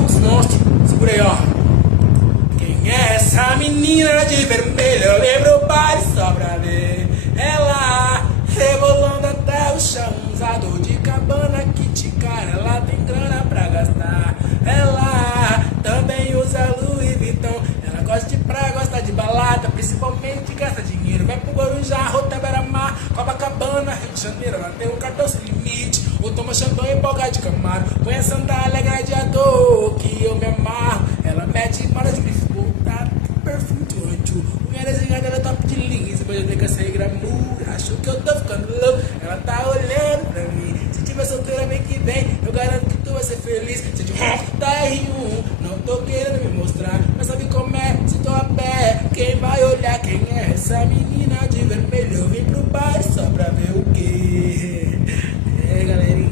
monstro. Segura aí, ó. Quem é essa menina de vermelho? Eu lembro o baile só pra ver ela rebolando até o chão. Usador de cabana, kit cara, ela tem grana pra gastar. Ela também usa Louis Vuitton. Ela gosta de praia, gosta de balada, principalmente gasta dinheiro. Vai pro Guarujá, Rota Beira-Mar, Copacabana, Rio de Janeiro. Ela tem um cartão sem limite, ou toma champanhe e boga de Camaro. Põe a sandália gladiador, que eu me amarro. Ela mete para de grife, tá perfume de anjo. Minha desenhada, ela é top de linha. Você pode ver que eu sei glamour, acho que eu tô ficando louco. Ela tá olhando pra mim. Se tiver solteira, vem que vem, eu garanto que tu vai ser feliz. Se de da R1, não tô querendo me mostrar, mas sabe como é, se tô a pé, quem vai olhar? Quem é essa menina de vermelho? Eu vim pro bar só pra ver o quê? É, galerinha.